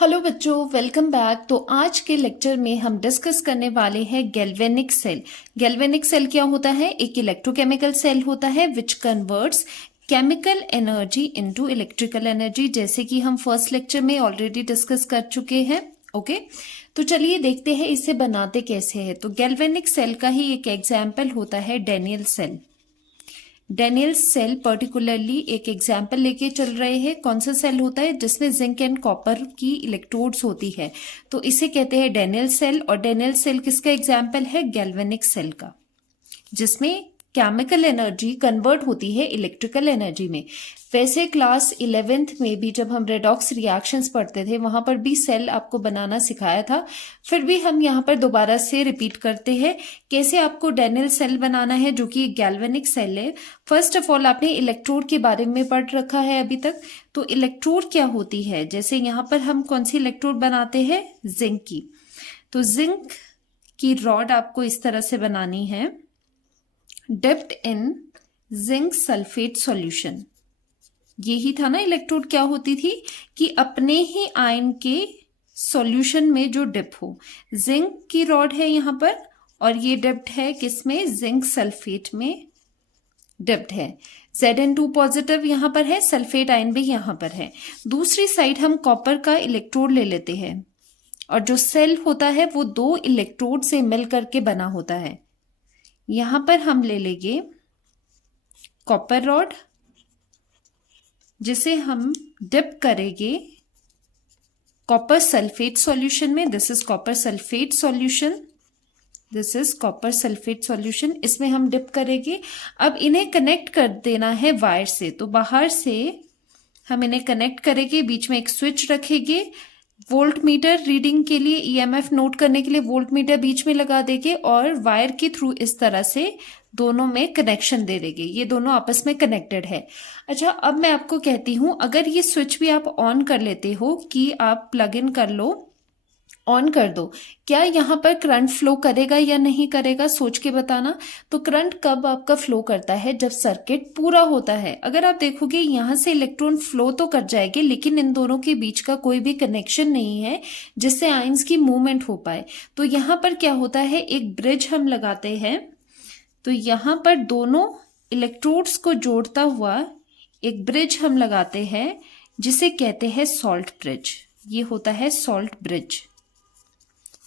Hello बच्चों, welcome back. तो आज के लेक्चर में हम डिस्कस करने वाले हैं गैल्वेनिक सेल। गैल्वेनिक सेल क्या होता है? एक इलेक्ट्रोकेमिकल सेल होता है which converts chemical energy into electrical energy, जैसे कि हम फर्स्ट लेक्चर में ऑलरेडी डिस्कस कर चुके हैं। ओके, तो चलिए देखते हैं इसे बनाते कैसे है। तो गैल्वेनिक सेल का ही एक एग्जाम्पल होता है Daniell cell. Daniell cell particularly एक एग्जाम्पल लेके चल रहे हैं। कौन सा सेल होता है? जिसमें जिंक एंड कॉपर की इलेक्ट्रोड्स होती है, तो इसे कहते हैं डैनियल सेल। और डैनियल सेल किसका एग्जाम्पल है? गैल्वेनिक सेल का, जिसमें केमिकल एनर्जी कन्वर्ट होती है इलेक्ट्रिकल एनर्जी में। वैसे क्लास 11th में भी जब हम रेडॉक्स रिएक्शंस पढ़ते थे, वहां पर भी सेल आपको बनाना सिखाया था। फिर भी हम यहाँ पर दोबारा से रिपीट करते हैं कैसे आपको डैनियल सेल बनाना है, जो कि गैल्वेनिक सेल है। फर्स्ट ऑफ ऑल, आपने इलेक्ट्रोड के बारे में पढ़ रखा है अभी तक। तो इलेक्ट्रोड क्या होती है? जैसे यहाँ पर हम कौन सी इलेक्ट्रोड बनाते हैं? जिंक की। तो जिंक की रॉड आपको इस तरह से बनानी है, dipped in zinc sulphate solution. यही था ना इलेक्ट्रोड क्या होती थी? कि अपने ही आयन के सॉल्यूशन में जो डिप हो। जिंक की रॉड है यहां पर, और ये डिप्ड है किसमें? जिंक सल्फेट में डिप्ड है। Zn2 पॉजिटिव यहां पर है, सल्फेट आयन भी यहां पर है। दूसरी साइड हम कॉपर का इलेक्ट्रोड ले लेते हैं, और जो सेल होता है वो दो इलेक्ट्रोड से मिल करके बना होता है। यहां पर हम ले लेंगे कॉपर रॉड, जिसे हम डिप करेंगे कॉपर सल्फेट सॉल्यूशन में। This is copper sulphate solution, this is copper sulphate solution. इसमें हम डिप करेंगे। अब इन्हें कनेक्ट कर देना है वायर से, तो बाहर से हम इन्हें कनेक्ट करेंगे, बीच में एक स्विच रखेंगे। वोल्ट मीटर रीडिंग के लिए, ईएमएफ नोट करने के लिए वोल्ट मीटर बीच में लगा देंगे, और वायर के थ्रू इस तरह से दोनों में कनेक्शन दे देंगे। ये दोनों आपस में कनेक्टेड है। अच्छा, अब मैं आपको कहती हूं, अगर ये स्विच भी आप ऑन कर लेते हो कि आप प्लग इन कर लो, ऑन कर दो, क्या यहां पर करंट फ्लो करेगा या नहीं करेगा? सोच के बताना। तो करंट कब आपका फ्लो करता है? जब सर्किट पूरा होता है। अगर आप देखोगे यहां से इलेक्ट्रॉन फ्लो तो कर जाएंगे, लेकिन इन दोनों के बीच का कोई भी कनेक्शन नहीं है जिससे आयंस की मूवमेंट हो पाए। तो यहां पर क्या होता है? एक ब्रिज हम लगाते हैं। तो यहां पर दोनों इलेक्ट्रोड्स को जोड़ता हुआ एक ब्रिज हम लगाते हैं, जिसे कहते हैं सॉल्ट ब्रिज। ये होता है सॉल्ट ब्रिज।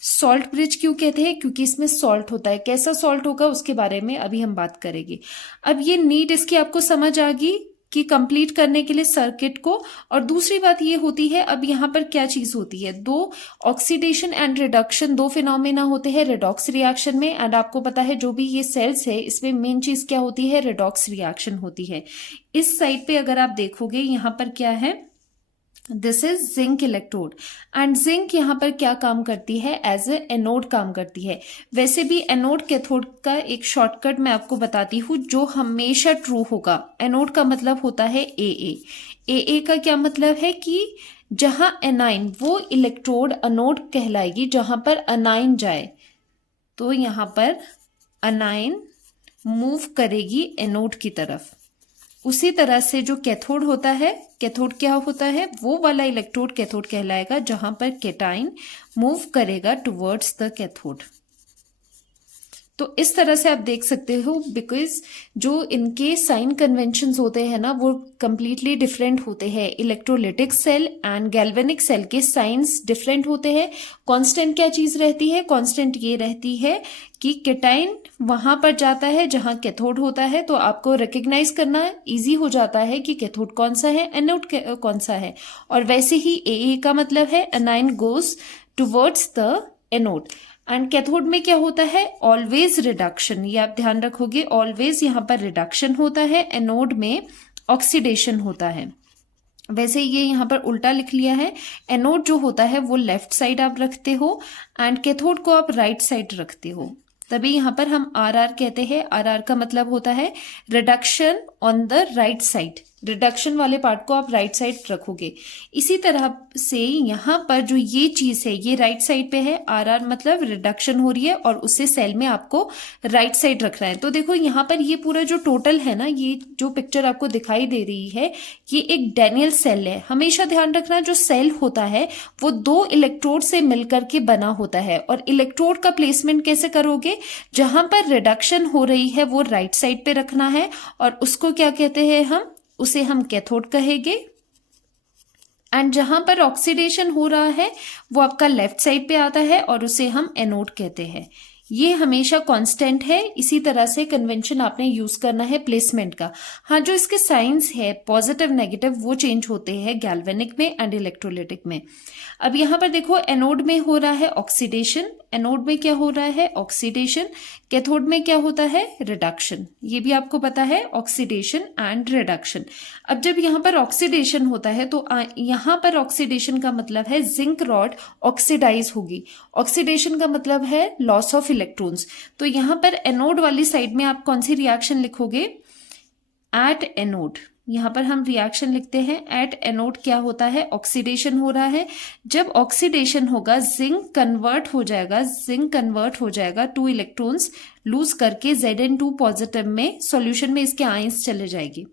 सॉल्ट ब्रिज क्यों कहते हैं? क्योंकि इसमें सॉल्ट होता है। कैसा सॉल्ट होगा उसके बारे में अभी हम बात करेंगे। अब ये नीड इसकी आपको समझ आ गई कि कंप्लीट करने के लिए सर्किट को। और दूसरी बात ये होती है, अब यहां पर क्या चीज होती है? दो ऑक्सीडेशन एंड रिडक्शन, दो फिनोमेना होते हैं रेडॉक्स रिएक्शन में। एंड आपको पता है जो भी ये सेल्स है, इसमें मेन चीज क्या होती है? रेडॉक्स रिएक्शन होती है। इस साइड पे अगर आप देखोगे, यहां पर क्या है? This is zinc electrode. And zinc यहाँ पर क्या काम करती है? एज ए एनोड काम करती है। वैसे भी एनोड कैथोड का एक शॉर्टकट मैं आपको बताती हूँ, जो हमेशा ट्रू होगा। एनोड का मतलब होता है ए। ए का क्या मतलब है? कि जहां एनाइन, वो इलेक्ट्रोड अनोड कहलाएगी जहां पर अनाइन जाए। तो यहां पर अनाइन मूव करेगी एनोड की तरफ। उसी तरह से जो कैथोड होता है, कैथोड क्या होता है? वो वाला इलेक्ट्रोड कैथोड कहलाएगा जहां पर केटाइन मूव करेगा टुवर्ड्स द कैथोड। तो इस तरह से आप देख सकते हो, बिकॉज जो इनके साइन कन्वेंशंस होते हैं ना, वो कंप्लीटली डिफरेंट होते हैं। Electrolytic cell and galvanic cell के साइंस डिफरेंट होते हैं। कांस्टेंट क्या चीज रहती है? कांस्टेंट ये रहती है कि केटाइन वहां पर जाता है जहां कैथोड होता है, तो आपको रिकग्नाइज करना इजी हो जाता है कि कैथोड कौन सा है, एनोड कौन सा है। और वैसे ही ए का मतलब है anion goes towards the anode. And cathode में क्या होता है? Always reduction. ये आप ध्यान रखोगे, ऑलवेज यहां पर रिडक्शन होता है, एनोड में ऑक्सीडेशन होता है। वैसे ये यहाँ पर उल्टा लिख लिया है। एनोड जो होता है वो लेफ्ट साइड आप रखते हो, एंड कैथोड को आप राइट साइड रखते हो। तभी यहाँ पर हम आर कहते हैं। आर का मतलब होता है reduction on the right side, reduction वाले पार्ट को आप राइट साइड रखोगे। इसी तरह से यहाँ पर जो ये चीज है ये राइट साइड पे है, आर मतलब रिडक्शन हो रही है और उससे सेल में आपको राइट साइड रखना है। तो देखो यहाँ पर ये पूरा जो टोटल है ना, ये जो पिक्चर आपको दिखाई दे रही है ये एक डैनियल सेल है। हमेशा ध्यान रखना जो सेल होता है वो 2 इलेक्ट्रोड से मिलकर के बना होता है, और इलेक्ट्रोड का प्लेसमेंट कैसे करोगे, जहां पर रिडक्शन हो रही है वो राइट साइड पे रखना है, और उसको क्या कहते हैं उसे हम कैथोड कहेंगे। एंड जहां पर ऑक्सीडेशन हो रहा है वो आपका लेफ्ट साइड पे आता है और उसे हम एनोड कहते हैं। ये हमेशा कांस्टेंट है। इसी तरह से कन्वेंशन आपने यूज करना है प्लेसमेंट का। हाँ, जो इसके साइंस है पॉजिटिव नेगेटिव वो चेंज होते हैं गैल्वेनिक में एंड इलेक्ट्रोलिटिक में। अब यहाँ पर देखो एनोड में हो रहा है ऑक्सीडेशन, एनोड में क्या हो रहा है ऑक्सीडेशन, कैथोड में क्या होता है रिडक्शन। ये भी आपको पता है ऑक्सीडेशन एंड रिडक्शन। अब जब यहाँ पर ऑक्सीडेशन होता है तो यहाँ पर ऑक्सीडेशन का मतलब है जिंक रॉड ऑक्सीडाइज होगी। ऑक्सीडेशन का मतलब है लॉस ऑफ इलेक्ट्रॉन्स। तो यहाँ पर एनोड वाली साइड में आप कौन सी रिएक्शन लिखोगे, एट एनोड। यहां पर हम रिएक्शन लिखते हैं एट एनोड। क्या होता है ऑक्सीडेशन हो रहा है। जब ऑक्सीडेशन होगा जिंक कन्वर्ट हो जाएगा 2 इलेक्ट्रॉन्स लूज करके Zn2 पॉजिटिव में, सॉल्यूशन में इसके आयंस चले जाएगी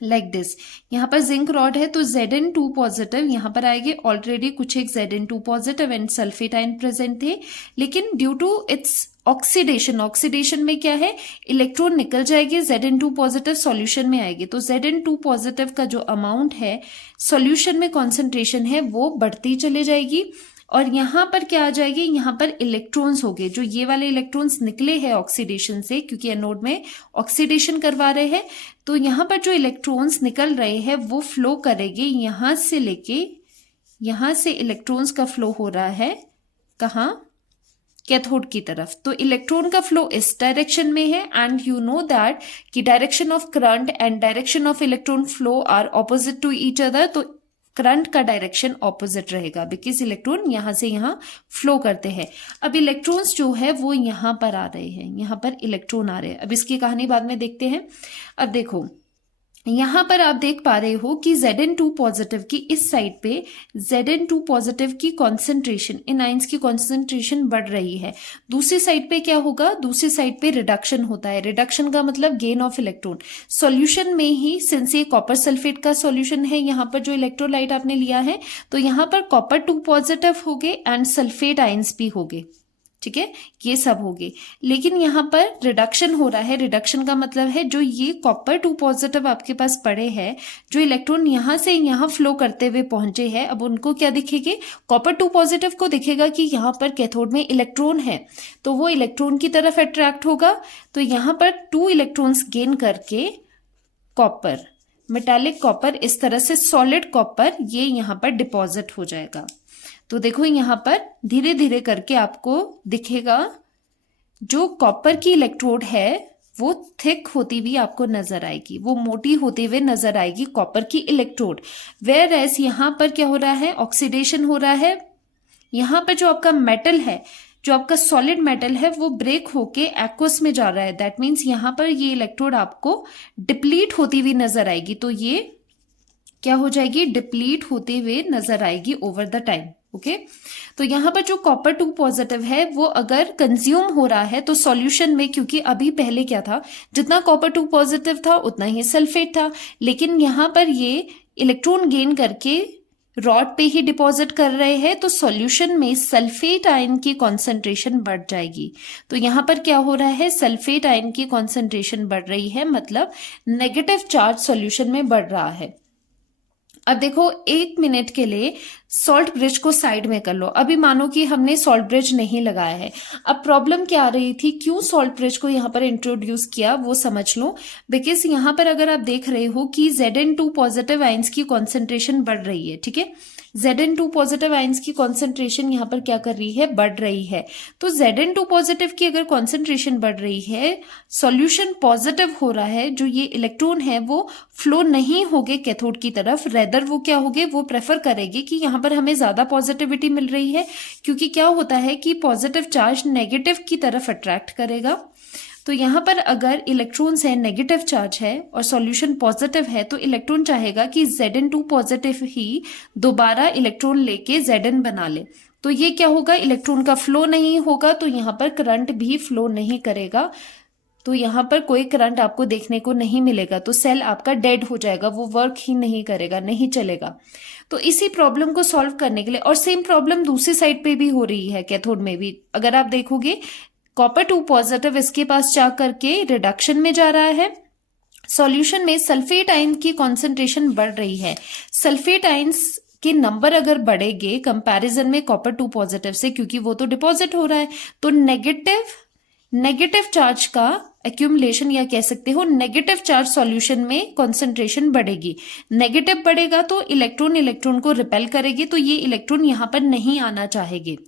लाइक दिस। यहाँ पर जिंक रॉड है तो Zn2 पॉजिटिव यहाँ पर आएंगे। ऑलरेडी कुछ एक Zn2 positive and sulphate ion present थे, लेकिन ड्यू टू इट्स ऑक्सीडेशन में क्या है इलेक्ट्रॉन निकल जाएगी, Zn2 पॉजिटिव सॉल्यूशन में आएगी। तो Zn2 पॉजिटिव का जो अमाउंट है सॉल्यूशन में कॉन्सेंट्रेशन है वो बढ़ती चली जाएगी, और यहां पर क्या आ जाएगी, यहां पर इलेक्ट्रॉन्स होंगे। जो ये वाले इलेक्ट्रॉन्स निकले हैं ऑक्सीडेशन से, क्योंकि एनोड में ऑक्सीडेशन करवा रहे हैं, तो यहां पर जो इलेक्ट्रॉन्स निकल रहे हैं वो फ्लो करेंगे यहां से लेके, यहां से इलेक्ट्रॉन्स का फ्लो हो रहा है कहां, कैथोड की तरफ। तो इलेक्ट्रॉन का फ्लो इस डायरेक्शन में है, एंड यू नो दैट कि direction of current and direction of electron flow are opposite to each other. तो करंट का डायरेक्शन ऑपोजिट रहेगा बिकॉज इलेक्ट्रॉन यहां से यहां फ्लो करते हैं। अब इलेक्ट्रॉन्स जो है वो यहां पर आ रहे हैं, यहां पर इलेक्ट्रॉन आ रहे हैं। अब इसकी कहानी बाद में देखते हैं। अब देखो यहां पर आप देख पा रहे हो कि Zn2 पॉजिटिव की इस साइड पे Zn2 पॉजिटिव की कॉन्सेंट्रेशन, इन आयंस की कॉन्सेंट्रेशन बढ़ रही है। दूसरी साइड पे क्या होगा, दूसरी साइड पे रिडक्शन होता है। रिडक्शन का मतलब गेन ऑफ इलेक्ट्रॉन। सॉल्यूशन में ही, सिंस ये कॉपर सल्फेट का सॉल्यूशन है, यहाँ पर जो इलेक्ट्रोलाइट आपने लिया है तो यहाँ पर कॉपर 2 पॉजिटिव हो गए एंड सल्फेट आयंस भी हो गए, ठीक है, ये सब हो गए। लेकिन यहाँ पर रिडक्शन हो रहा है। रिडक्शन का मतलब है जो ये कॉपर 2 पॉजिटिव आपके पास पड़े हैं, जो इलेक्ट्रॉन यहां से यहां फ्लो करते हुए पहुंचे हैं, अब उनको क्या दिखेंगे, कॉपर 2 पॉजिटिव को दिखेगा कि यहाँ पर कैथोड में इलेक्ट्रॉन है, तो वो इलेक्ट्रॉन की तरफ अट्रैक्ट होगा। तो यहाँ पर 2 इलेक्ट्रॉन्स गेन करके कॉपर, मेटालिक कॉपर, इस तरह से सॉलिड कॉपर ये यहाँ पर डिपॉजिट हो जाएगा। तो देखो यहां पर धीरे धीरे करके आपको दिखेगा जो कॉपर की इलेक्ट्रोड है वो थिक होती हुई आपको नजर आएगी, वो मोटी होते हुए नजर आएगी कॉपर की इलेक्ट्रोड। वेयर एज यहां पर क्या हो रहा है, ऑक्सीडेशन हो रहा है। यहां पर जो आपका मेटल है, जो आपका सॉलिड मेटल है, वो ब्रेक होके एक्वस में जा रहा है। दैट मीन्स यहां पर ये इलेक्ट्रोड आपको डिप्लीट होती हुई नजर आएगी। तो ये क्या हो जाएगी, डिप्लीट होते हुए नजर आएगी ओवर द टाइम। ओके, तो यहां पर जो कॉपर 2 पॉजिटिव है वो अगर कंज्यूम हो रहा है तो सॉल्यूशन में, क्योंकि अभी पहले क्या था, जितना कॉपर 2 पॉजिटिव था उतना ही सल्फेट था, लेकिन यहां पर ये इलेक्ट्रॉन गेन करके रॉड पे ही डिपॉजिट कर रहे हैं, तो सॉल्यूशन में सल्फेट आयन की कॉन्सेंट्रेशन बढ़ जाएगी। तो यहां पर क्या हो रहा है, सल्फेट आयन की कॉन्सेंट्रेशन बढ़ रही है, मतलब नेगेटिव चार्ज सॉल्यूशन में बढ़ रहा है। अब देखो 1 मिनट के लिए सॉल्ट ब्रिज को साइड में कर लो। अभी मानो कि हमने सॉल्ट ब्रिज नहीं लगाया है। अब प्रॉब्लम क्या आ रही थी, क्यों सॉल्ट ब्रिज को यहाँ पर इंट्रोड्यूस किया वो समझ लो। बिकॉज यहाँ पर अगर आप देख रहे हो कि Zn2 पॉजिटिव आयंस की कॉन्सेंट्रेशन बढ़ रही है, ठीक है, Zn2 पॉजिटिव आयंस की कॉन्सेंट्रेशन यहाँ पर क्या कर रही है, बढ़ रही है। तो Zn2 पॉजिटिव की अगर कॉन्सेंट्रेशन बढ़ रही है, सॉल्यूशन पॉजिटिव हो रहा है, जो ये इलेक्ट्रॉन है वो फ्लो नहीं होगे कैथोड की तरफ, रेदर वो क्या होगे, वो प्रेफर करेंगे कि यहाँ पर हमें ज्यादा पॉजिटिविटी मिल रही है, क्योंकि क्या होता है कि पॉजिटिव चार्ज नेगेटिव की तरफ अट्रैक्ट करेगा। तो तो यहाँ पर अगर इलेक्ट्रॉन्स है, नेगेटिव चार्ज है और सॉल्यूशन पॉजिटिव है, तो इलेक्ट्रॉन चाहेगा कि Zn2 पॉजिटिव ही दोबारा इलेक्ट्रॉन लेके Zn बना ले। तो ये क्या होगा, इलेक्ट्रॉन का फ्लो नहीं होगा, तो यहाँ पर करंट भी फ्लो नहीं करेगा, तो यहाँ पर कोई करंट आपको देखने को नहीं मिलेगा, तो सेल आपका डेड हो जाएगा, वो वर्क ही नहीं करेगा, नहीं चलेगा। तो इसी प्रॉब्लम को सॉल्व करने के लिए, और सेम प्रॉब्लम दूसरी साइड पे भी हो रही है, कैथोड में भी। अगर आप देखोगे कॉपर 2 पॉजिटिव इसके पास जा करके रिडक्शन में जा रहा है, सॉल्यूशन में सल्फेट आयन की कॉन्सेंट्रेशन बढ़ रही है। सल्फेट आयंस के नंबर अगर बढ़ेंगे कंपैरिजन में कॉपर 2 पॉजिटिव से, क्योंकि वो तो डिपॉजिट हो रहा है, तो नेगेटिव चार्ज का एक्यूमुलेशन, या कह सकते हो नेगेटिव चार्ज सॉल्यूशन में कॉन्सेंट्रेशन बढ़ेगी। नेगेटिव बढ़ेगा तो इलेक्ट्रॉन को रिपेल करेगी, तो ये इलेक्ट्रॉन यहां पर नहीं आना चाहेंगे।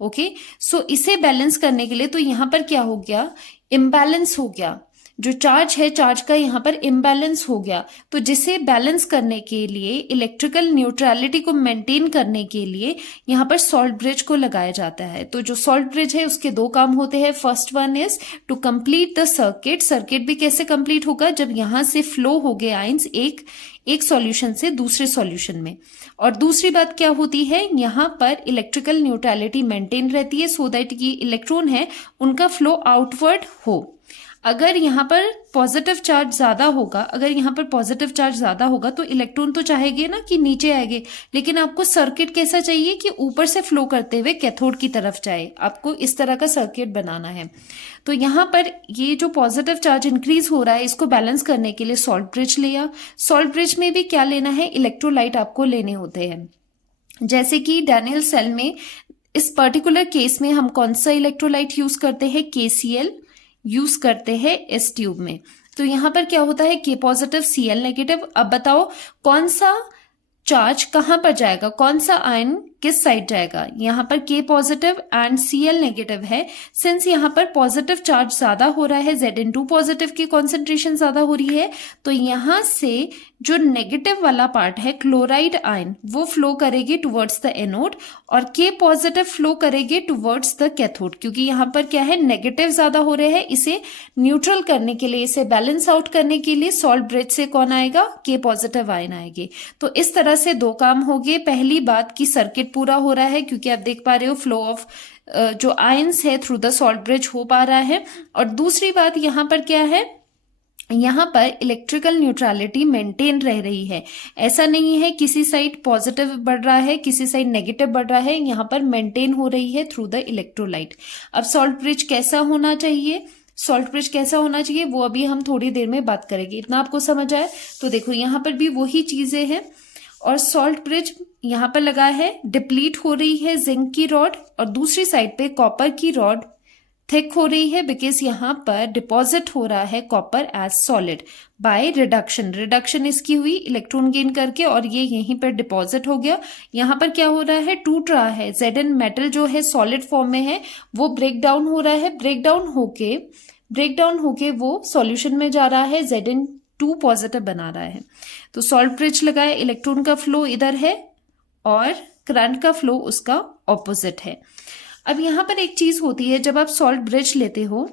ओके, सो इसे बैलेंस करने के लिए, तो यहां पर क्या हो गया, इम्बैलेंस हो गया, जो चार्ज है चार्ज का यहाँ पर इम्बैलेंस हो गया। तो जिसे बैलेंस करने के लिए, इलेक्ट्रिकल न्यूट्रलिटी को मेंटेन करने के लिए यहाँ पर सॉल्ट ब्रिज को लगाया जाता है। तो जो सॉल्ट ब्रिज है उसके दो काम होते हैं। First one is to complete the circuit. Circuit भी कैसे कंप्लीट होगा, जब यहाँ से फ्लो हो गए आयंस एक सॉल्यूशन से दूसरे सॉल्यूशन में। और दूसरी बात क्या होती है, यहाँ पर इलेक्ट्रिकल न्यूट्रलिटी मेंटेन रहती है, सो दैट ये इलेक्ट्रॉन है उनका फ्लो आउटवर्ड हो। अगर यहाँ पर पॉजिटिव चार्ज ज्यादा होगा, तो इलेक्ट्रॉन तो चाहेंगे ना कि नीचे आएंगे, लेकिन आपको सर्किट कैसा चाहिए कि ऊपर से फ्लो करते हुए कैथोड की तरफ जाए। आपको इस तरह का सर्किट बनाना है। तो यहाँ पर ये जो पॉजिटिव चार्ज इंक्रीज हो रहा है, इसको बैलेंस करने के लिए सॉल्ट ब्रिज लिया। सॉल्ट ब्रिज में भी क्या लेना है, इलेक्ट्रोलाइट आपको लेने होते हैं। जैसे कि डैनियल सेल में इस पर्टिकुलर केस में हम कौन सा इलेक्ट्रोलाइट यूज करते हैं, KCl यूज करते हैं इस ट्यूब में। तो यहां पर क्या होता है, K पॉजिटिव Cl नेगेटिव। अब बताओ कौन सा चार्ज कहां पर जाएगा, कौन सा आयन किस साइड जाएगा। यहां पर K positive and Cl negative है। सिंस यहां पर पॉजिटिव चार्ज ज्यादा हो रहा है, Zn2 पॉजिटिव की कॉन्सेंट्रेशन ज्यादा हो रही है, तो यहां से जो नेगेटिव वाला पार्ट है, क्लोराइड आयन, वो फ्लो करेगी टुवर्ड्स द एनोड, और K पॉजिटिव फ्लो करेगी टुवर्ड्स द कैथोड। क्योंकि यहां पर क्या है, नेगेटिव ज्यादा हो रहे हैं, इसे न्यूट्रल करने के लिए, इसे बैलेंस आउट करने के लिए सॉल्ट ब्रिज से कौन आएगा, K पॉजिटिव आयन आएगी। तो इस तरह से दो काम हो गए। पहली बात की सर्किट पूरा हो रहा है, क्योंकि आप देख पा रहे हो फ्लो ऑफ जो आयंस है थ्रू द सॉल्ट ब्रिज हो पा रहा है। और दूसरी बात यहां पर क्या है, यहां पर इलेक्ट्रिकल न्यूट्रलिटी मेंटेन रह रही है। ऐसा नहीं है किसी साइड पॉजिटिव बढ़ रहा है, किसी साइड नेगेटिव बढ़ रहा है, यहां पर मेंटेन हो रही है थ्रू द इलेक्ट्रोलाइट। अब सॉल्ट ब्रिज कैसा होना चाहिए, वो अभी हम थोड़ी देर में बात करेंगे। इतना आपको समझ आया? तो देखो यहां पर भी वही चीजें हैं, और सॉल्ट ब्रिज यहां पर लगा है, डिप्लीट हो रही है जिंक की रॉड, और दूसरी साइड पे कॉपर की रॉड थिक हो रही है, बिकॉज यहां पर डिपॉजिट हो रहा है copper as solid by reduction इसकी हुई इलेक्ट्रॉन गेन करके, और ये यहीं पर डिपॉजिट हो गया। यहां पर क्या हो रहा है, टूट रहा है। Zn मेटल जो है सॉलिड फॉर्म में है, वो ब्रेक डाउन हो रहा है। ब्रेक डाउन होके वो सॉल्यूशन में जा रहा है, Zn2 पॉजिटिव बना रहा है। तो सॉल्ट ब्रिज लगाया, इलेक्ट्रॉन का फ्लो इधर है और करंट का फ्लो उसका ऑपोजिट है। अब यहां पर एक चीज होती है, जब आप सॉल्ट ब्रिज लेते हो,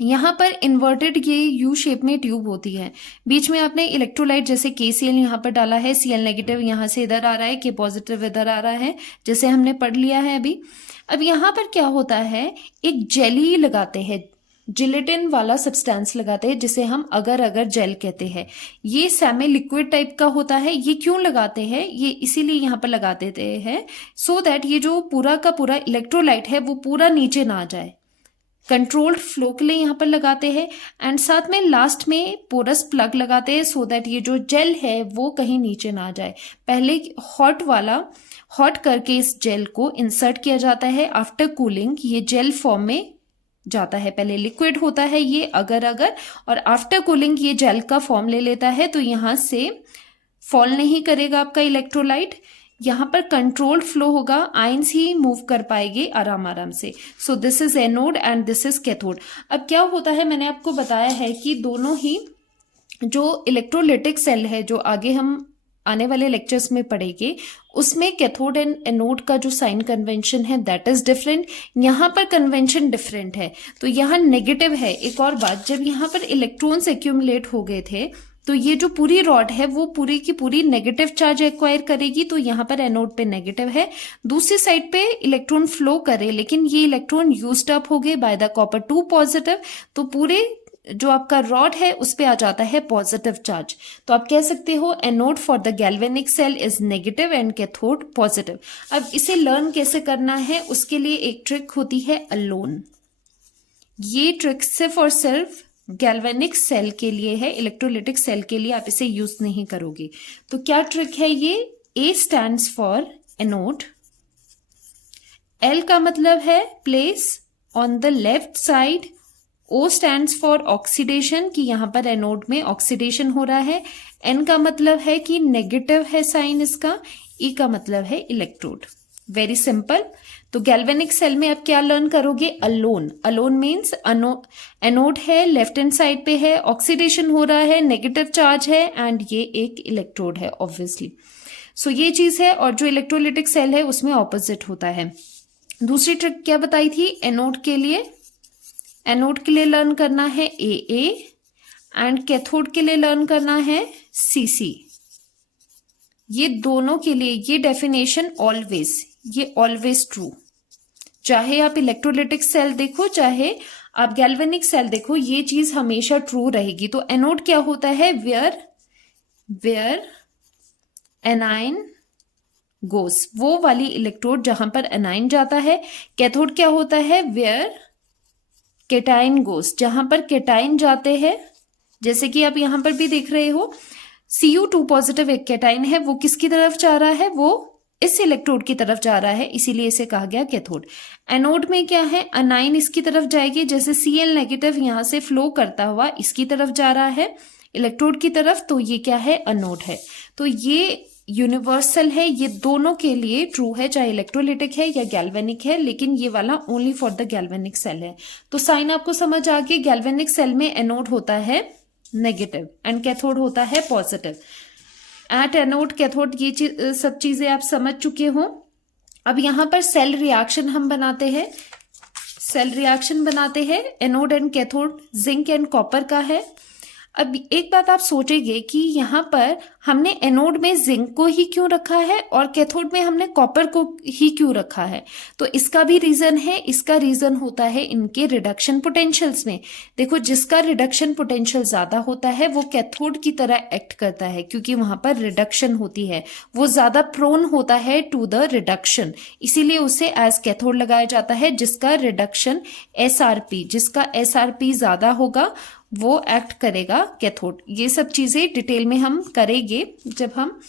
यहां पर इन्वर्टेड ये यू शेप में ट्यूब होती है। बीच में आपने इलेक्ट्रोलाइट जैसे KCl यहां पर डाला है, Cl नेगेटिव यहां से इधर आ रहा है, K पॉजिटिव इधर आ रहा है, जैसे हमने पढ़ लिया है अभी। अब यहां पर क्या होता है, एक जेली लगाते हैं, जिलेटिन वाला सब्सटेंस लगाते हैं, जिसे हम अगर जेल कहते हैं। ये सेमी लिक्विड टाइप का होता है। ये क्यों लगाते हैं, ये इसीलिए यहाँ पर लगा देते हैं, सो दैट ये जो पूरा का पूरा इलेक्ट्रोलाइट है वो पूरा नीचे ना जाए। कंट्रोल्ड फ्लो के लिए यहाँ पर लगाते हैं। एंड साथ में लास्ट में पोरस प्लग लगाते हैं, सो दैट ये जो जेल है वो कहीं नीचे ना जाए। पहले हॉट करके इस जेल को इंसर्ट किया जाता है। आफ्टर कूलिंग ये जेल फॉर्म में जाता है। पहले लिक्विड होता है ये अगर, और आफ्टर कूलिंग ये जेल का फॉर्म ले लेता है, तो यहां से फॉल नहीं करेगा आपका इलेक्ट्रोलाइट। यहां पर कंट्रोल्ड फ्लो होगा, आयंस ही मूव कर पाएंगे आराम से। सो this is anode and this is cathode. अब क्या होता है, मैंने आपको बताया है कि दोनों ही जो इलेक्ट्रोलिटिक सेल है, जो आगे हम आने वाले लेक्चर्स में पढ़ेंगे, उसमें कैथोड एंड एनोड का जो साइन कन्वेंशन है दैट इज डिफरेंट, यहाँ पर कन्वेंशन डिफरेंट है। तो यहाँ नेगेटिव है। एक और बात, जब यहाँ पर इलेक्ट्रॉन्स एक्यूमुलेट हो गए थे तो ये जो पूरी रॉड है वो पूरी की पूरी नेगेटिव चार्ज एक्वायर करेगी, तो यहाँ पर एनोड पे नेगेटिव है। दूसरी साइड पे इलेक्ट्रॉन फ्लो करे लेकिन ये इलेक्ट्रॉन यूज्ड अप हो गए बाय द कॉपर 2 पॉजिटिव, तो पूरे जो आपका रॉड है उस पे आ जाता है पॉजिटिव चार्ज। तो आप कह सकते हो anode for the galvanic cell is negative and cathode positive. अब इसे लर्न कैसे करना है, उसके लिए एक ट्रिक होती है अलोन। ये ट्रिक सिर्फ और सिर्फ गैल्वेनिक सेल के लिए है, इलेक्ट्रोलिटिक सेल के लिए आप इसे यूज नहीं करोगे। तो क्या ट्रिक है ये? ए स्टैंड्स फॉर एनोड, एल का मतलब है place on the left side, O stands for oxidation कि यहां पर एनोड में ऑक्सीडेशन हो रहा है, N का मतलब है कि नेगेटिव है साइन इसका, E का मतलब है इलेक्ट्रोड। Very simple. तो गैल्वेनिक सेल में आप क्या लर्न करोगे? अलोन। अलोन मीन्स एनोड है, लेफ्ट हैंड साइड पे है, ऑक्सीडेशन हो रहा है, नेगेटिव चार्ज है एंड ये एक इलेक्ट्रोड है ऑब्वियसली। सो ये चीज है, और जो इलेक्ट्रोलिटिक सेल है उसमें ऑपोजिट होता है। दूसरी ट्रिक क्या बताई थी एनोड के लिए? एनोड के लिए लर्न करना है ए एंड कैथोड के लिए लर्न करना है सी। ये दोनों के लिए ये डेफिनेशन ऑलवेज, ये ऑलवेज ट्रू, चाहे आप इलेक्ट्रोलिटिक सेल देखो चाहे आप गैल्वेनिक सेल देखो, ये चीज हमेशा ट्रू रहेगी। तो एनोड क्या होता है? वेयर एनाइन गोस, वो वाली इलेक्ट्रोड जहां पर एनाइन जाता है। कैथोड क्या होता है? वेयर केटाइन गोस, जहां पर केटाइन जाते हैं। जैसे कि आप यहां पर भी देख रहे हो Cu2 पॉजिटिव एक केटाइन है, वो किसकी तरफ जा रहा है? वो इस इलेक्ट्रोड की तरफ जा रहा है, इसीलिए इसे कहा गया कैथोड। एनोड में क्या है? अनाइन इसकी तरफ जाएगी, जैसे Cl नेगेटिव यहां से फ्लो करता हुआ इसकी तरफ जा रहा है इलेक्ट्रोड की तरफ, तो ये क्या है? अनोड है। तो ये यूनिवर्सल है, ये दोनों के लिए ट्रू है, चाहे इलेक्ट्रोलिटिक है या गैल्वेनिक है, लेकिन ये वाला only for the galvanic cell है। तो साइन आपको समझ आ गई, गैल्वेनिक सेल में एनोड होता है नेगेटिव एंड कैथोड होता है पॉजिटिव। एट एनोड कैथोड ये सब चीजें आप समझ चुके हो। अब यहां पर सेल रिएक्शन हम बनाते हैं, सेल रिएक्शन बनाते हैं anode and cathode zinc and copper का है। अब एक बात आप सोचेंगे कि यहाँ पर हमने एनोड में जिंक को ही क्यों रखा है और कैथोड में हमने कॉपर को ही क्यों रखा है? तो इसका भी रीजन है, इसका रीजन होता है इनके रिडक्शन पोटेंशियल्स में। देखो, जिसका रिडक्शन पोटेंशियल ज्यादा होता है वो कैथोड की तरह एक्ट करता है, क्योंकि वहां पर रिडक्शन होती है, वो ज्यादा प्रोन होता है टू द रिडक्शन, इसीलिए उसे एज कैथोड लगाया जाता है। जिसका रिडक्शन SRP, जिसका SRP ज्यादा होगा वो एक्ट करेगा कैथोड। ये सब चीजें डिटेल में हम करेंगे जब हम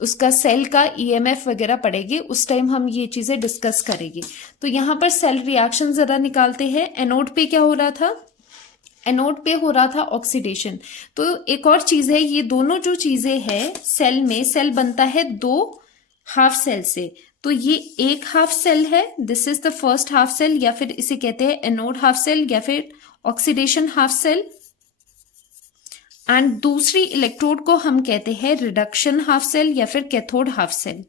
उसका सेल का EMF वगैरह पढ़ेंगे, उस टाइम हम ये चीजें डिस्कस करेंगे। तो यहां पर सेल रिएक्शन जरा निकालते हैं। एनोड पे क्या हो रहा था? एनोड पे हो रहा था ऑक्सीडेशन। तो एक और चीज है, ये दोनों जो चीजें हैं सेल में, सेल बनता है 2 हाफ सेल से। तो ये एक हाफ सेल है, this is the first half cell, या फिर इसे कहते हैं एनोड हाफ सेल या फिर ऑक्सीडेशन हाफ सेल, एंड दूसरी इलेक्ट्रोड को हम कहते हैं रिडक्शन हाफ सेल या फिर कैथोड हाफ सेल।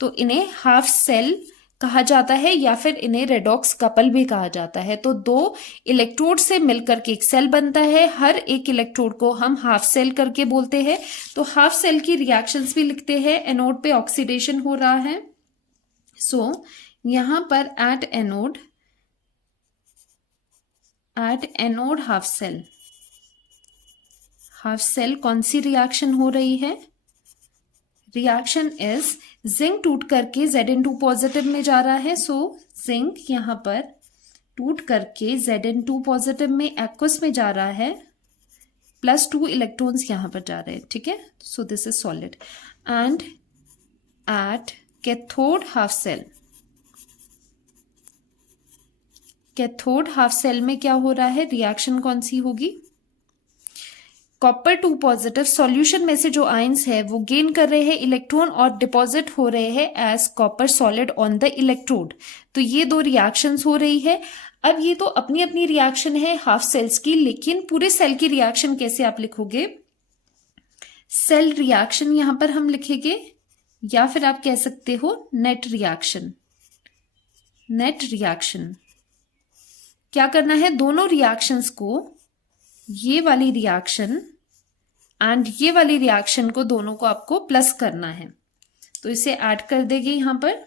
तो इन्हें हाफ सेल कहा जाता है या फिर इन्हें रेडॉक्स कपल भी कहा जाता है। तो 2 इलेक्ट्रोड से मिलकर के एक सेल बनता है, हर एक इलेक्ट्रोड को हम हाफ सेल करके बोलते हैं। तो हाफ सेल की रिएक्शंस भी लिखते हैं। एनोड पे ऑक्सीडेशन हो रहा है, सो यहां पर एट एनोड हाफ सेल कौन सी रिएक्शन हो रही है? रिएक्शन इज जिंक टूट करके Zn2 पॉजिटिव में जा रहा है। सो जिंक यहां पर टूट करके Zn2 पॉजिटिव में एक्वस में जा रहा है, +2 इलेक्ट्रॉन्स यहां पर जा रहे हैं, ठीक है। So this is solid. And at cathode half cell में क्या हो रहा है? रिएक्शन कौन सी होगी? कॉपर 2 पॉजिटिव सॉल्यूशन में से जो आयंस है वो गेन कर रहे हैं इलेक्ट्रॉन और डिपॉजिट हो रहे हैं as copper solid on the electrode. तो ये 2 रिएक्शंस हो रही है। अब ये तो अपनी अपनी रिएक्शन है हाफ सेल्स की, लेकिन पूरे सेल की रिएक्शन कैसे आप लिखोगे? सेल रिएक्शन यहां पर हम लिखेंगे, या फिर आप कह सकते हो नेट रिएक्शन। नेट रिएक्शन क्या करना है, दोनों रिएक्शंस को, ये वाली रिएक्शन एंड ये वाली रिएक्शन को, दोनों को आपको प्लस करना है। तो इसे ऐड कर देंगे यहां पर।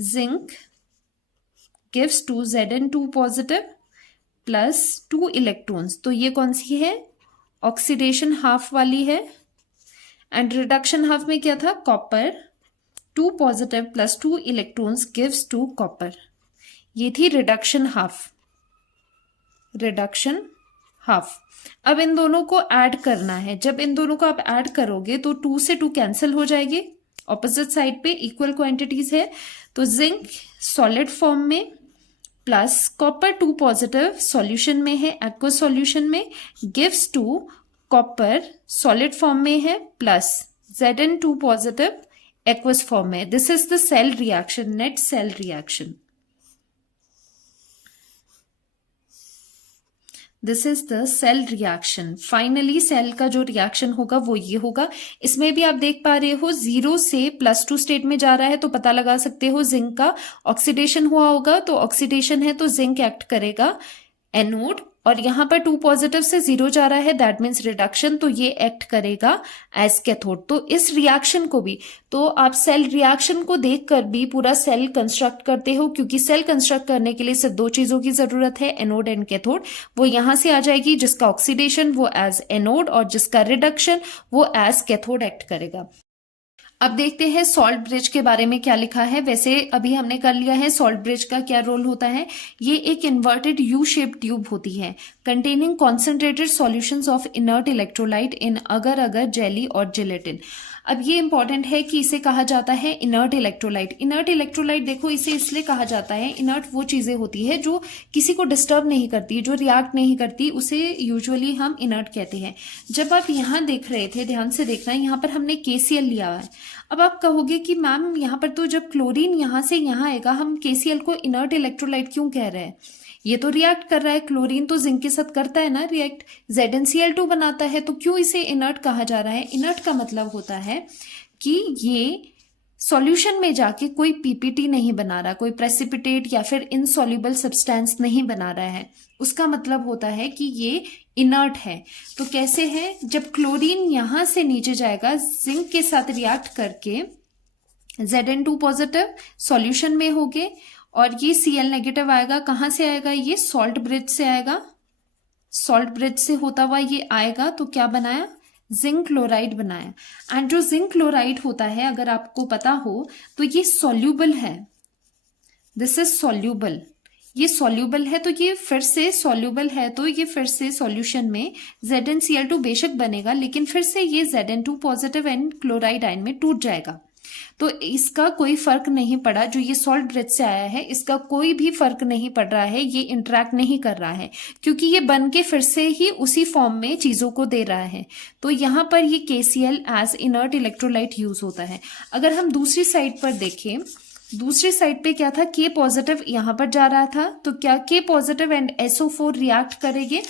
Zinc gives 2 Zn2 positive plus 2 electrons, तो ये कौन सी है, ऑक्सीडेशन हाफ वाली है। एंड रिडक्शन हाफ में क्या था, copper 2 positive plus 2 electrons gives 2 copper. ये थी रिडक्शन हाफ। Reduction half. अब इन दोनों को ऐड करना है। जब इन दोनों को आप ऐड करोगे तो 2 से 2 कैंसिल हो जाएगी, ऑपोजिट साइड पे इक्वल क्वांटिटीज है। तो जिंक सॉलिड फॉर्म में प्लस कॉपर 2 पॉजिटिव सॉल्यूशन में है, एक्वा सॉल्यूशन में, गिव्स 2 कॉपर सॉलिड फॉर्म में है plus Zn2 positive aqueous form में। This is the cell reaction, net cell reaction. This is the cell reaction. Finally cell का जो reaction होगा वो ये होगा। इसमें भी आप देख पा रहे हो 0 से +2 स्टेट में जा रहा है, तो पता लगा सकते हो जिंक का ऑक्सीडेशन हुआ होगा। तो ऑक्सीडेशन है तो जिंक एक्ट करेगा एनोड, और यहां पर 2 पॉजिटिव से 0 जा रहा है, दैट मीन्स रिडक्शन, तो ये एक्ट करेगा एज कैथोड। तो इस रिएक्शन को भी, तो आप सेल रिएक्शन को देखकर भी पूरा सेल कंस्ट्रक्ट करते हो, क्योंकि सेल कंस्ट्रक्ट करने के लिए सिर्फ 2 चीजों की जरूरत है, एनोड एंड कैथोड। वो यहां से आ जाएगी, जिसका ऑक्सीडेशन वो एज एनोड और जिसका रिडक्शन वो एज कैथोड एक्ट करेगा। अब देखते हैं सॉल्ट ब्रिज के बारे में क्या लिखा है। वैसे अभी हमने कर लिया है सॉल्ट ब्रिज का क्या रोल होता है। ये एक इन्वर्टेड यू शेप ट्यूब होती है containing concentrated solutions of inert electrolyte in agar agar jelly और जिलेटिन। अब ये इंपॉर्टेंट है कि इसे कहा जाता है इनर्ट इलेक्ट्रोलाइट। इनर्ट इलेक्ट्रोलाइट देखो इसे इसलिए कहा जाता है, इनर्ट वो चीजें होती है जो किसी को डिस्टर्ब नहीं करती, जो रिएक्ट नहीं करती, उसे यूजुअली हम इनर्ट कहते हैं। जब आप यहाँ देख रहे थे, ध्यान से देखना, यहाँ पर हमने KCl लिया है। अब आप कहोगे कि मैम यहाँ पर तो जब क्लोरीन यहाँ से यहाँ आएगा, हम KCl को इनर्ट इलेक्ट्रोलाइट क्यों कह रहे हैं? ये तो रिएक्ट कर रहा है, क्लोरीन तो जिंक के साथ करता है ना रिएक्ट, ZnCl2 बनाता है, तो क्यों इसे इनर्ट कहा जा रहा है? इनर्ट का मतलब होता है कि ये सॉल्यूशन में जाके कोई पीपीटी नहीं बना रहा, कोई प्रेसिपिटेट या फिर इनसॉल्युबल सब्सटेंस नहीं बना रहा है। उसका मतलब होता है कि ये इनर्ट है। तो कैसे है, जब क्लोरीन यहां से नीचे जाएगा जिंक के साथ रिएक्ट करके Zn2 पॉजिटिव सॉल्यूशन में होगे, और ये Cl नेगेटिव आएगा। कहां से आएगा? ये सॉल्ट ब्रिज से आएगा। सॉल्ट ब्रिज से होता हुआ ये आएगा, तो क्या बनाया? जिंक क्लोराइड बनाया। एंड जो जिंक क्लोराइड होता है, अगर आपको पता हो तो ये सॉल्यूबल है। This is soluble. ये सॉल्यूबल है, तो ये फिर से सॉल्यूबल है, तो ये फिर से सॉल्यूशन में ZnCl2 बेशक बनेगा, लेकिन फिर से ये Zn2 positive and chloride ion में टूट जाएगा। तो इसका कोई फर्क नहीं पड़ा, जो ये सॉल्ट ब्रिज से आया है इसका कोई भी फर्क नहीं पड़ रहा है, ये इंटरेक्ट नहीं कर रहा है, क्योंकि ये बन के फिर से ही उसी फॉर्म में चीजों को दे रहा है। तो यहां पर ये KCl as inert electrolyte use होता है। अगर हम दूसरी साइड पर देखें, दूसरी साइड पे क्या था, K पॉजिटिव यहां पर जा रहा था, तो क्या K positive and SO4 react करेंगे?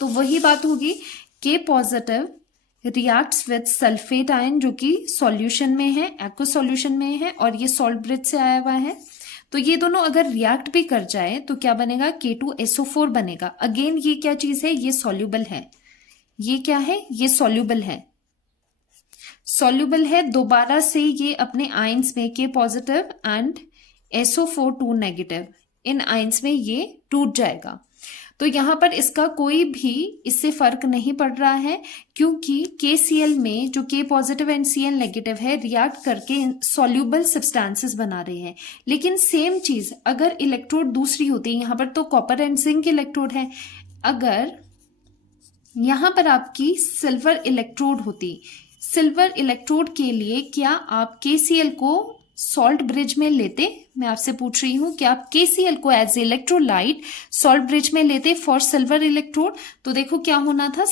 तो वही बात होगी, K positive reacts with sulphate ion जो कि सॉल्यूशन में है, एक्वा सॉल्यूशन में है, और ये सॉल्ट ब्रिज से आया हुआ है। तो ये दोनों अगर रिएक्ट भी कर जाए तो क्या बनेगा? K2SO4 बनेगा। अगेन ये क्या चीज है? ये सॉल्यूबल है। ये क्या है? ये सॉल्यूबल है। सॉल्यूबल है, दोबारा से ये अपने आयंस में K positive and SO4 2 negative, in ions में ये टूट जाएगा। तो यहां पर इसका कोई भी इससे फर्क नहीं पड़ रहा है, क्योंकि KCl में जो K positive and Cl negative है रिएक्ट करके सॉल्यूबल सब्सटेंसेस बना रहे हैं। लेकिन सेम चीज अगर इलेक्ट्रोड दूसरी होती है, यहां पर तो कॉपर एंड जिंक इलेक्ट्रोड है, अगर यहां पर आपकी सिल्वर इलेक्ट्रोड होती, सिल्वर इलेक्ट्रोड के लिए क्या आप KCl को सॉल्ट ब्रिज में लेते? मैं आपसे पूछ रही हूं कि आप KCl को एज इलेक्ट्रोलाइट सॉल्ट ब्रिज में लेते फॉर सिल्वर इलेक्ट्रोड? तो देखो क्या होना था,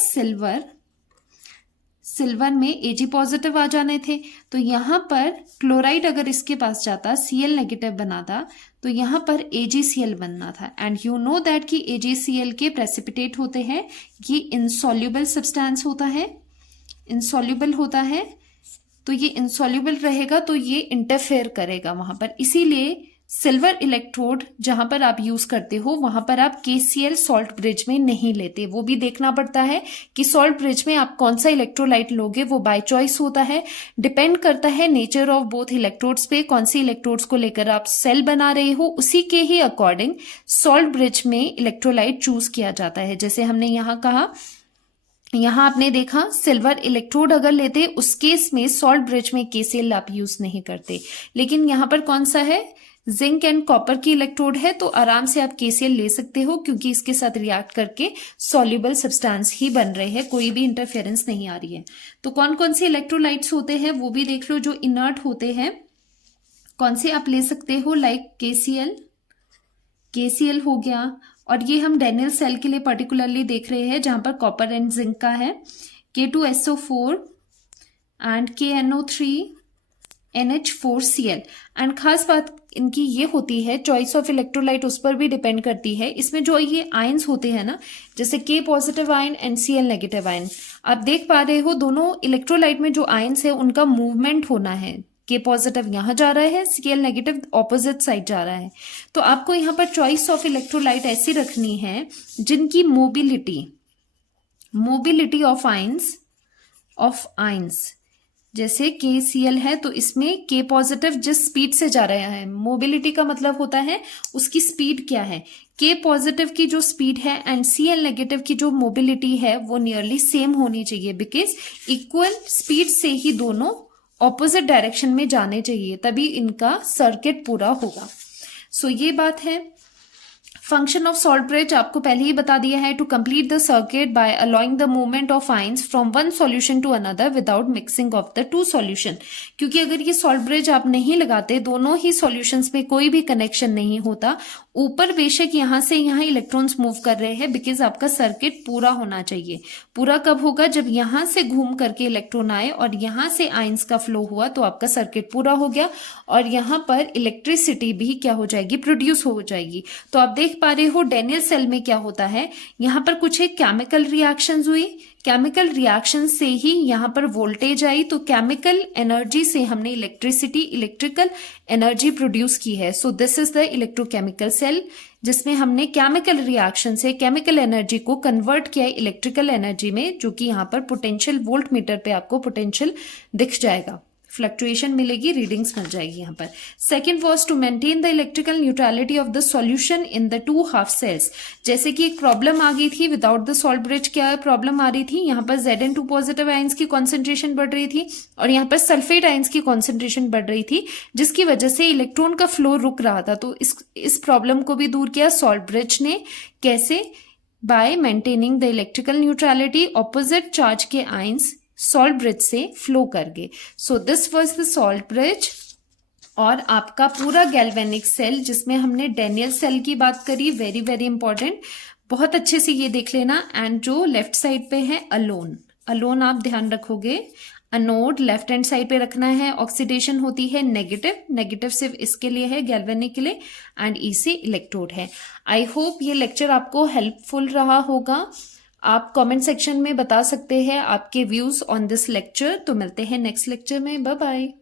सिल्वर में Ag पॉजिटिव आ जाने थे, तो यहां पर क्लोराइड अगर इसके पास जाता, Cl नेगेटिव बनाता, तो यहां पर AgCl बनना था। एंड यू नो दैट कि AgCl के प्रेसिपिटेट होते हैं, ये इनसॉल्युबल सब्सटेंस होता है, इनसॉल्युबल होता है तो ये इनसॉल्युबल रहेगा, तो ये इंटरफेयर करेगा वहां पर। इसीलिए सिल्वर इलेक्ट्रोड जहां पर आप यूज करते हो वहां पर आप KCl सॉल्ट ब्रिज में नहीं लेते। वो भी देखना पड़ता है कि सॉल्ट ब्रिज में आप कौन सा इलेक्ट्रोलाइट लोगे, वो बाय चॉइस होता है, डिपेंड करता है नेचर ऑफ बोथ इलेक्ट्रोड्स पे। कौन सी इलेक्ट्रोड्स को लेकर आप सेल बना रहे हो उसी के ही अकॉर्डिंग सॉल्ट ब्रिज में इलेक्ट्रोलाइट चूज किया जाता है। जैसे हमने यहाँ कहा, यहां आपने देखा सिल्वर इलेक्ट्रोड अगर लेते उस केस में सॉल्ट ब्रिज में KCl आप यूज नहीं करते। लेकिन यहां पर कौन सा है, जिंक एंड कॉपर की इलेक्ट्रोड है, तो आराम से आप KCl ले सकते हो क्योंकि इसके साथ रिएक्ट करके सॉल्युबल सब्सटेंस ही बन रहे हैं, कोई भी इंटरफेरेंस नहीं आ रही है। तो कौन कौन से इलेक्ट्रोलाइट्स होते हैं वो भी देख लो। जो इनर्ट होते हैं कौन से आप ले सकते हो, लाइक KCl हो गया, और ये हम डेनियल सेल के लिए पर्टिकुलरली देख रहे हैं जहां पर कॉपर एंड जिंक का है, K2SO4 and KNO3 NH4Cl। And खास बात इनकी ये होती है, चॉइस ऑफ इलेक्ट्रोलाइट उस पर भी डिपेंड करती है। इसमें जो ये आयंस होते हैं ना, जैसे K positive ion and Cl negative ion, आप देख पा रहे हो दोनों इलेक्ट्रोलाइट में जो आयंस है उनका मूवमेंट होना है। K पॉजिटिव यहां जा रहा है, Cl नेगेटिव ऑपोजिट साइड जा रहा है। तो आपको यहाँ पर चॉइस ऑफ इलेक्ट्रोलाइट ऐसी रखनी है जिनकी मोबिलिटी ऑफ आयंस जैसे KCl है तो इसमें K पॉजिटिव जिस स्पीड से जा रहा है, मोबिलिटी का मतलब होता है उसकी स्पीड क्या है। K पॉजिटिव की जो स्पीड है एंड Cl नेगेटिव की जो मोबिलिटी है वो नियरली सेम होनी चाहिए, बिकॉज इक्वल स्पीड से ही दोनों ऑपोजिट डायरेक्शन में जाने चाहिए, तभी इनका सर्किट पूरा होगा। सो ये बात है। फंक्शन ऑफ सॉल्ट ब्रिज आपको पहले ही बता दिया है, to complete the circuit by allowing the movement of ions from one solution to another without mixing of the two solution. क्योंकि अगर ये सॉल्ट ब्रिज आप नहीं लगाते, दोनों ही सॉल्यूशंस में कोई भी कनेक्शन नहीं होता, ऊपर बेशक यहां से यहां इलेक्ट्रॉन्स मूव कर रहे हैं, बिकॉज आपका सर्किट पूरा होना चाहिए। पूरा कब होगा, जब यहां से घूम करके इलेक्ट्रॉन आए और यहां से आयंस का फ्लो हुआ तो आपका सर्किट पूरा हो गया, और यहां पर इलेक्ट्रिसिटी भी क्या हो जाएगी, प्रोड्यूस हो जाएगी। तो आप देख पा रहे हो डेनियल सेल में क्या होता है, यहां पर कुछ एक केमिकल रिएक्शंस हुई, केमिकल रिएक्शन से ही यहां पर वोल्टेज आई, तो केमिकल एनर्जी से हमने इलेक्ट्रिकल एनर्जी प्रोड्यूस की है। So this is the electrochemical cell, जिसमें हमने केमिकल रिएक्शन से केमिकल एनर्जी को कन्वर्ट किया है इलेक्ट्रिकल एनर्जी में, जो कि यहां पर पोटेंशियल वोल्ट मीटर पे आपको पोटेंशियल दिख जाएगा, फ्लक्चुएशन मिलेगी, रीडिंग्स मिल जाएगी यहाँ पर। Second was to maintain the electrical neutrality of the solution in the two half cells. जैसे कि एक प्रॉब्लम आ गई थी विदाउट द सॉल्ट ब्रिज, क्या प्रॉब्लम आ रही थी, यहाँ पर Zn2 पॉजिटिव आयंस की कॉन्सेंट्रेशन बढ़ रही थी और यहाँ पर सल्फेट आयंस की कॉन्सेंट्रेशन बढ़ रही थी, जिसकी वजह से इलेक्ट्रॉन का फ्लो रुक रहा था। तो इस प्रॉब्लम को भी दूर किया सॉल्ट ब्रिज ने। कैसे, bye maintaining the electrical neutrality, opposite charge के आयंस सॉल्ट ब्रिज से फ्लो कर गए। So this was the salt bridge. और आपका पूरा गैल्वेनिक सेल, जिसमें हमने डेनियल सेल की बात करी, वेरी वेरी इंपॉर्टेंट, बहुत अच्छे से ये देख लेना। एंड जो लेफ्ट साइड पे है अलोन आप ध्यान रखोगे, अनोड लेफ्ट हैंड साइड पे रखना है। ऑक्सीडेशन होती है नेगेटिव सिर्फ इसके लिए है, गैल्वेनिक के लिए, एंड ई से इलेक्ट्रोड है। आई होप ये लेक्चर आपको हेल्पफुल रहा होगा। आप कमेंट सेक्शन में बता सकते हैं आपके व्यूज ऑन दिस लेक्चर। तो मिलते हैं नेक्स्ट लेक्चर में, बाय बाय।